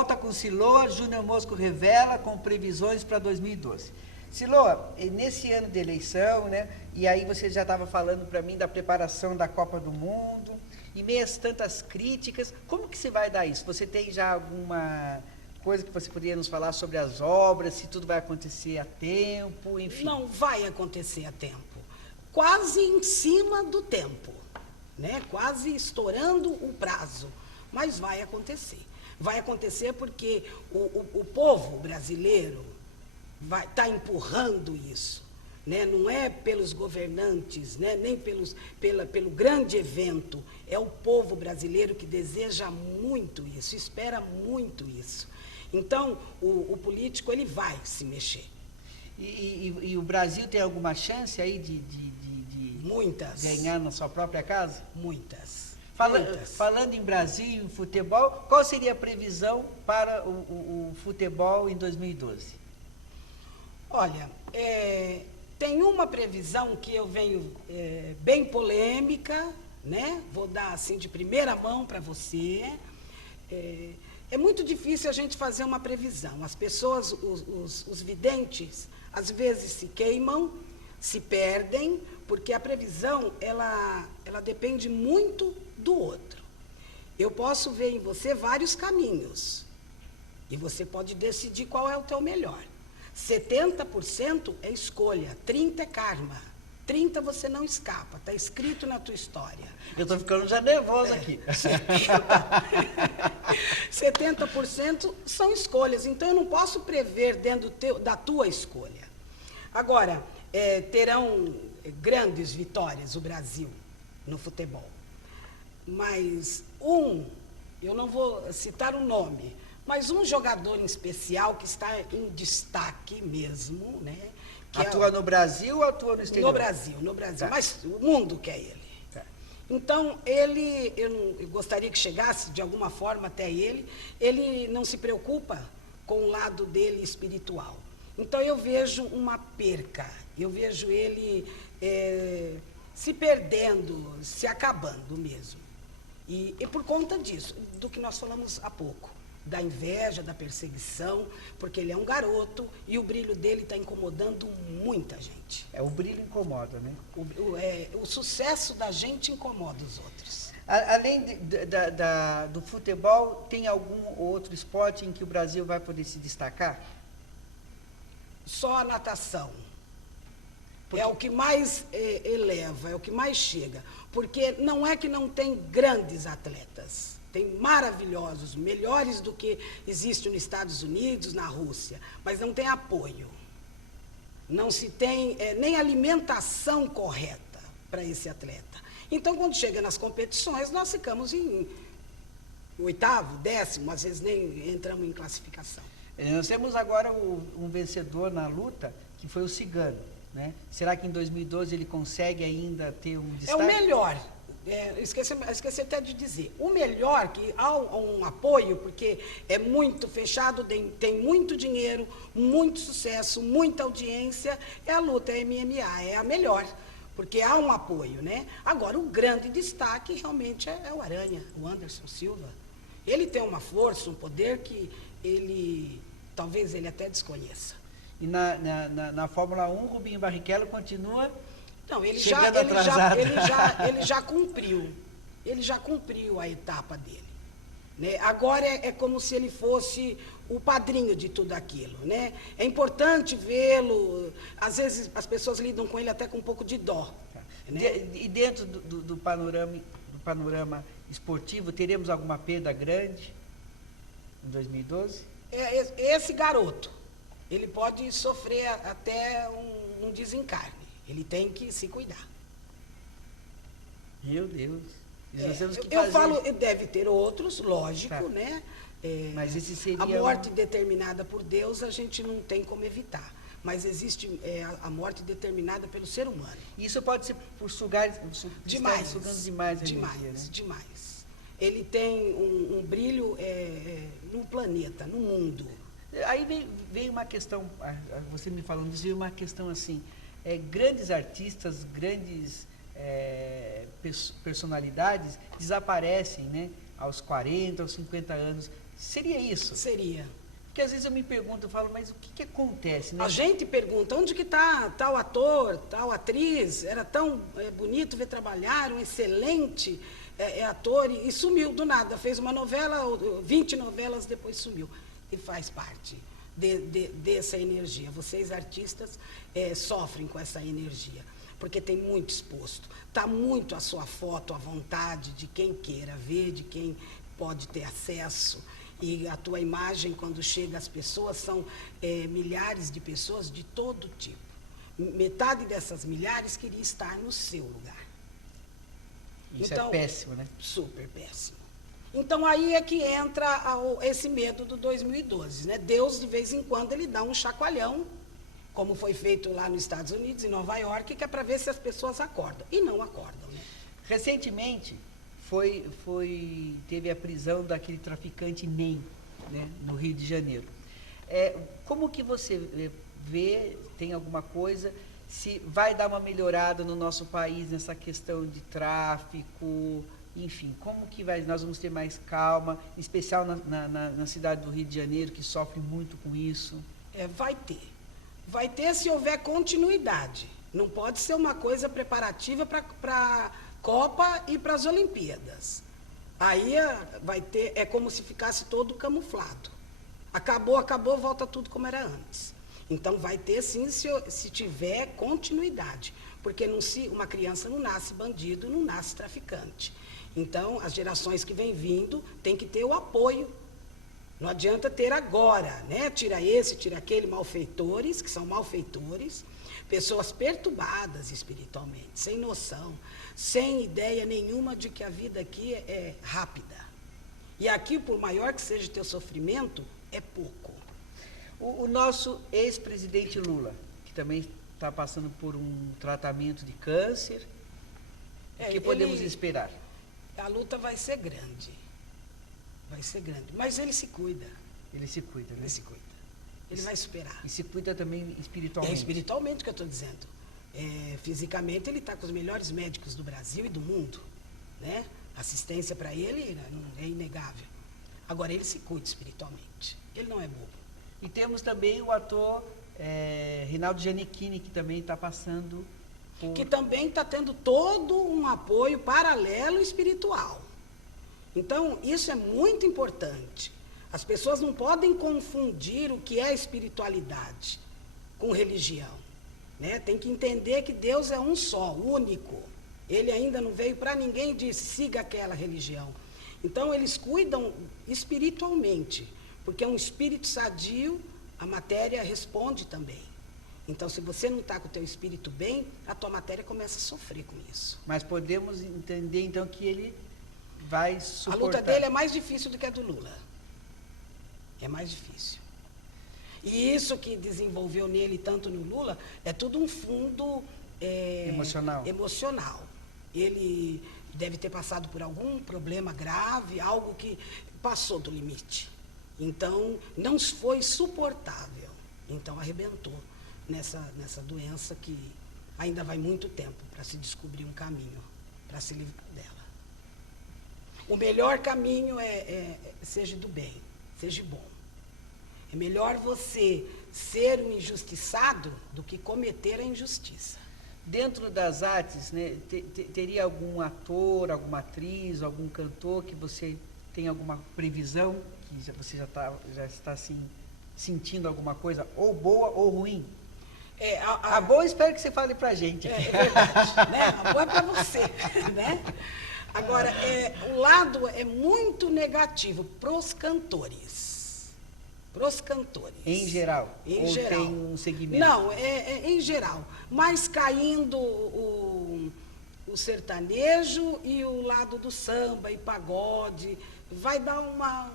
volta com Siloa, Júnior Mosco revela com previsões para 2012. Siloa, nesse ano de eleição, né, e aí você já estava falando para mim da preparação da Copa do Mundo, e meias tantas críticas, como que você vai dar isso? Você tem já alguma coisa que você poderia nos falar sobre as obras, se tudo vai acontecer a tempo, enfim? Não vai acontecer a tempo. Quase em cima do tempo, né? Quase estourando o prazo, mas vai acontecer. Vai acontecer porque o povo brasileiro está empurrando isso, né? Não é pelos governantes, né? Nem pelo grande evento, é o povo brasileiro que deseja muito isso, espera muito isso. Então, o político ele vai se mexer. E o Brasil tem alguma chance aí de Muitas. Ganhar na sua própria casa? Muitas. Falando em Brasil, em futebol, qual seria a previsão para o futebol em 2012? Olha, tem uma previsão que eu venho bem polêmica, né? Vou dar assim de primeira mão para você. É muito difícil a gente fazer uma previsão. As pessoas, os videntes, às vezes se queimam, se perdem, porque a previsão, ela depende muito do outro. Eu posso ver em você vários caminhos, e você pode decidir qual é o teu melhor. 70% é escolha, 30% é karma. 30% você não escapa, está escrito na tua história. Eu estou ficando já nervoso aqui. 70% são escolhas, então eu não posso prever dentro da tua escolha. Agora, terão grandes vitórias o Brasil no futebol. Mas eu não vou citar o nome, mas um jogador em especial que está em destaque mesmo, né? Que atua no Brasil ou atua no exterior? No Brasil, Tá. mas o mundo quer ele. Tá. Então, eu gostaria que chegasse de alguma forma até ele não se preocupa com o lado dele espiritual. Então, eu vejo uma perca, eu vejo ele se perdendo, se acabando mesmo. E por conta disso, do que nós falamos há pouco, da inveja, da perseguição, porque ele é um garoto e o brilho dele está incomodando muita gente. O brilho incomoda, né? O sucesso da gente incomoda os outros. Além do futebol, tem algum outro esporte em que o Brasil vai poder se destacar? Só a natação. É o que mais eleva, é o que mais chega. Porque não é que não tem grandes atletas. Tem maravilhosos, melhores do que existe nos Estados Unidos, na Rússia. Mas não tem apoio. Não se tem nem alimentação correta para esse atleta. Então, quando chega nas competições, nós ficamos em 8º, 10º, às vezes nem entramos em classificação. Nós temos agora um vencedor na luta, que foi o Cigano, né? Será que em 2012 ele consegue ainda ter um destaque? É o melhor. Esqueci até de dizer. O melhor, que há um apoio, porque é muito fechado, tem muito dinheiro, muito sucesso, muita audiência, é a luta, é a MMA, é a melhor. Porque há um apoio, né? Agora, o grande destaque realmente é o Aranha, o Anderson Silva. Ele tem uma força, um poder que talvez ele até desconheça. E na Fórmula 1, Rubinho Barrichello continua não, ele já cumpriu. Ele já cumpriu a etapa dele. Né? Agora é como se ele fosse o padrinho de tudo aquilo. Né? É importante vê-lo. Às vezes as pessoas lidam com ele até com um pouco de dó. Né? E dentro do panorama esportivo, teremos alguma perda grande em 2012? Esse garoto, ele pode sofrer até um desencarne. Ele tem que se cuidar. Meu Deus. Eu falo, deve ter outros, lógico, tá. Né? Mas esse seria... A morte determinada por Deus, a gente não tem como evitar. Mas existe a morte determinada pelo ser humano. Isso pode ser por sugar... Demais. Sugando demais a demais, energia, né? Demais. Ele tem um brilho no planeta, no mundo. Aí veio uma questão, você me falando disso, veio uma questão assim, grandes artistas, grandes personalidades desaparecem, né, aos 40, aos 50 anos. Seria isso? Seria. Porque às vezes eu me pergunto, eu falo, mas o que acontece, né? A gente pergunta, onde que está tal ator, tal atriz, era tão bonito ver trabalhar, um excelente ator, e sumiu do nada, fez uma novela, 20 novelas, depois sumiu. E faz parte dessa energia. Vocês, artistas, sofrem com essa energia, porque tem muito exposto. Está muito a sua foto, à vontade de quem queira ver, de quem pode ter acesso. E a tua imagem, quando chega às pessoas, são milhares de pessoas de todo tipo. Metade dessas milhares queria estar no seu lugar. Isso então, é péssimo, né? Super péssimo. Então, aí é que entra esse medo do 2012, né? Deus, de vez em quando, ele dá um chacoalhão, como foi feito lá nos Estados Unidos, em Nova York, que é para ver se as pessoas acordam. E não acordam, né? Recentemente, teve a prisão daquele traficante NEM, né, no Rio de Janeiro. Como que você vê, tem alguma coisa, se vai dar uma melhorada no nosso país nessa questão de tráfico, enfim, como que nós vamos ter mais calma, em especial na cidade do Rio de Janeiro, que sofre muito com isso? Vai ter. Vai ter se houver continuidade. Não pode ser uma coisa preparativa para Copa e para as Olimpíadas. Aí vai ter, é como se ficasse todo camuflado. Acabou, volta tudo como era antes. Então vai ter sim, se tiver continuidade. Porque uma criança não nasce bandido, não nasce traficante. Então as gerações que vêm vindo têm que ter o apoio. Não adianta ter agora, né? Tira esse, tira aquele, malfeitores, que são malfeitores, pessoas perturbadas espiritualmente, sem noção, sem ideia nenhuma de que a vida aqui é rápida. E aqui, por maior que seja o teu sofrimento, é pouco. O nosso ex-presidente Lula, que também está passando por um tratamento de câncer, o que podemos esperar? A luta vai ser grande. Vai ser grande. Mas ele se cuida. Ele se cuida, né? Ele se cuida. Ele vai superar. E se cuida também espiritualmente. É espiritualmente que eu estou dizendo. Fisicamente, ele está com os melhores médicos do Brasil e do mundo. Né? Assistência para ele é inegável. Agora, ele se cuida espiritualmente. Ele não é bobo. E temos também o ator Reinaldo Giannichini, que também está passando por... Que também está tendo todo um apoio paralelo espiritual. Então, isso é muito importante. As pessoas não podem confundir o que é espiritualidade com religião. Né? Tem que entender que Deus é um só, único. Ele ainda não veio para ninguém e disse, siga aquela religião. Então, eles cuidam espiritualmente, porque um espírito sadio, a matéria responde também. Então, se você não está com o teu espírito bem, a tua matéria começa a sofrer com isso. Mas podemos entender, então, que ele vai suportar. A luta dele é mais difícil do que a do Lula. É mais difícil. E isso que desenvolveu nele, tanto no Lula, é tudo um fundo emocional. Ele deve ter passado por algum problema grave, algo que passou do limite. Então, não foi suportável. Então, arrebentou nessa doença que ainda vai muito tempo para se descobrir um caminho, para se livrar dela. O melhor caminho seja do bem, seja bom. É melhor você ser um injustiçado do que cometer a injustiça. Dentro das artes, né, teria algum ator, alguma atriz, algum cantor que você tem alguma previsão, que você já está assim, sentindo alguma coisa, ou boa ou ruim? A boa, espero que você fale pra gente. É verdade, né? A boa é para você, né? Agora, o lado é muito negativo para os cantores. Para os cantores. Em geral? Em ou geral. Tem um segmento? Não, em geral. Mas caindo o sertanejo e o lado do samba e pagode, vai dar uma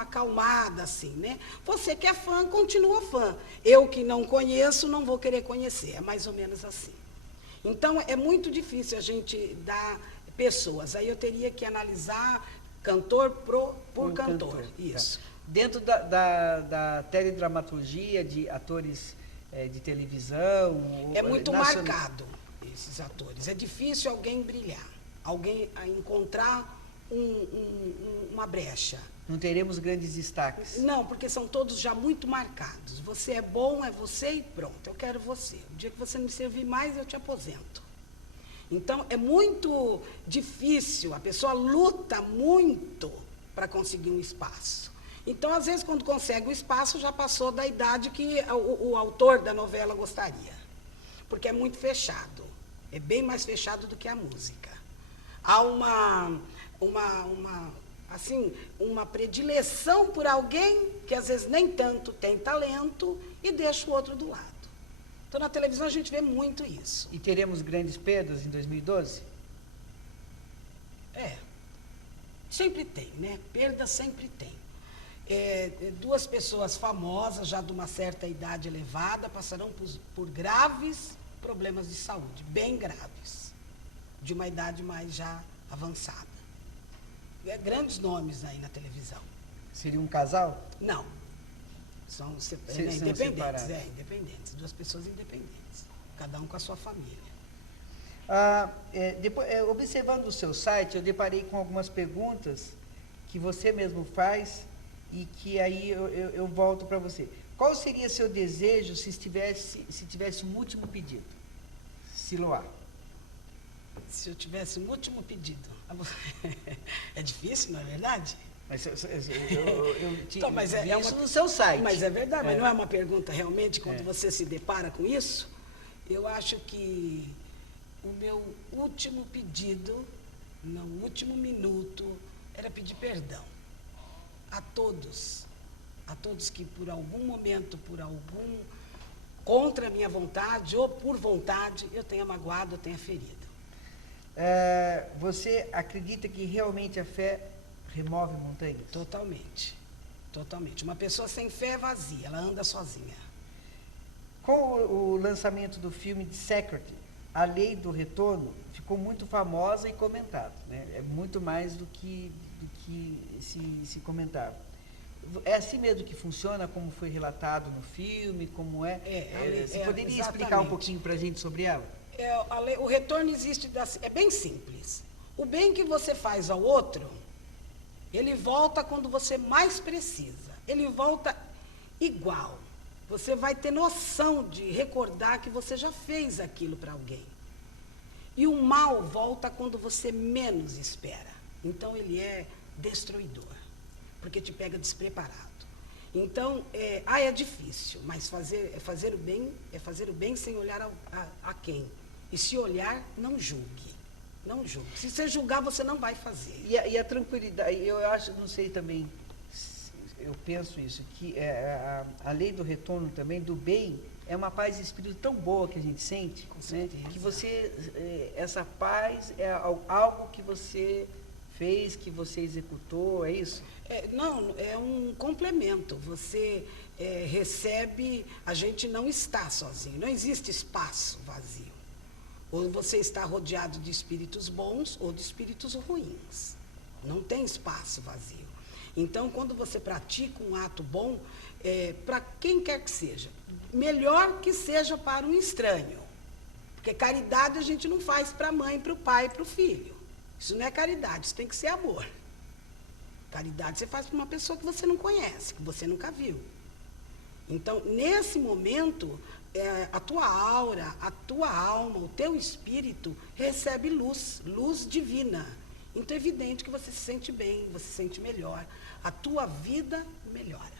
acalmada, assim, né? Você que é fã, continua fã. Eu que não conheço, não vou querer conhecer. É mais ou menos assim. Então, é muito difícil a gente dar pessoas. Aí eu teria que analisar cantor por cantor. Isso. Tá. Dentro da teledramaturgia, de atores de televisão... É muito marcado, esses atores. É difícil alguém brilhar, alguém encontrar uma brecha. Não teremos grandes destaques. Não, porque são todos já muito marcados. Você é bom, é você e pronto, eu quero você. O dia que você não me servir mais, eu te aposento. Então, é muito difícil, a pessoa luta muito para conseguir um espaço. Então, às vezes, quando consegue o espaço, já passou da idade que o autor da novela gostaria. Porque é muito fechado, é bem mais fechado do que a música. Há uma predileção por alguém que às vezes nem tanto tem talento e deixa o outro do lado. Então, na televisão a gente vê muito isso. E teremos grandes perdas em 2012? Sempre tem, né? Perda sempre tem. Duas pessoas famosas, já de uma certa idade elevada, passarão por graves problemas de saúde, bem graves, de uma idade mais já avançada. Grandes nomes aí na televisão. Seria um casal? Não. São independentes. Independentes. Duas pessoas independentes. Cada um com a sua família. Observando o seu site, eu deparei com algumas perguntas que você mesmo faz e que aí eu volto para você. Qual seria seu desejo se tivesse um último pedido? Siloá. Se eu tivesse um último pedido. É difícil, não é verdade? Mas então, mas isso no seu site. Mas é verdade, mas não é uma pergunta realmente, quando você se depara com isso, eu acho que o meu último pedido, no último minuto, era pedir perdão a todos que por algum momento, contra a minha vontade ou por vontade, eu tenha magoado, eu tenha ferido. Você acredita que realmente a fé remove montanhas? Totalmente. Totalmente. Uma pessoa sem fé é vazia, ela anda sozinha. Com o lançamento do filme The Secret, A Lei do Retorno ficou muito famosa e comentada, né? É muito mais do que se comentava. É assim mesmo que funciona, como foi relatado no filme, como é? Você poderia explicar um pouquinho para a gente sobre ela? O retorno existe, é bem simples. O bem que você faz ao outro, ele volta quando você mais precisa. Ele volta igual. Você vai ter noção de recordar que você já fez aquilo para alguém. E o mal volta quando você menos espera. Então, ele é destruidor, porque te pega despreparado. Então, é difícil, mas fazer o bem sem olhar a quem. E se olhar, não julgue. Não julgue. Se você julgar, você não vai fazer. E a tranquilidade, eu acho, não sei também, eu penso isso, que a lei do retorno também, do bem, é uma paz de espírito tão boa que a gente sente, né? Que você, essa paz é algo que você fez, que você executou, é isso? Não, é um complemento. Você recebe, a gente não está sozinho, não existe espaço vazio. Ou você está rodeado de espíritos bons ou de espíritos ruins. Não tem espaço vazio. Então, quando você pratica um ato bom, para quem quer que seja, melhor que seja para um estranho. Porque caridade a gente não faz para a mãe, para o pai, para o filho. Isso não é caridade, isso tem que ser amor. Caridade você faz para uma pessoa que você não conhece, que você nunca viu. Então, nesse momento, a tua aura, a tua alma, o teu espírito recebe luz divina. Então, é evidente que você se sente bem, você se sente melhor. A tua vida melhora.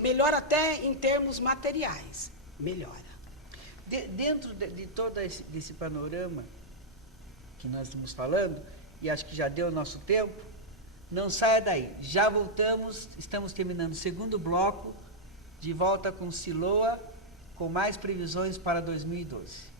Melhora até em termos materiais. Melhora. Dentro de todo desse panorama que nós estamos falando, e acho que já deu o nosso tempo, não saia daí. Já voltamos, estamos terminando o segundo bloco, de volta com Siloa, com mais previsões para 2012.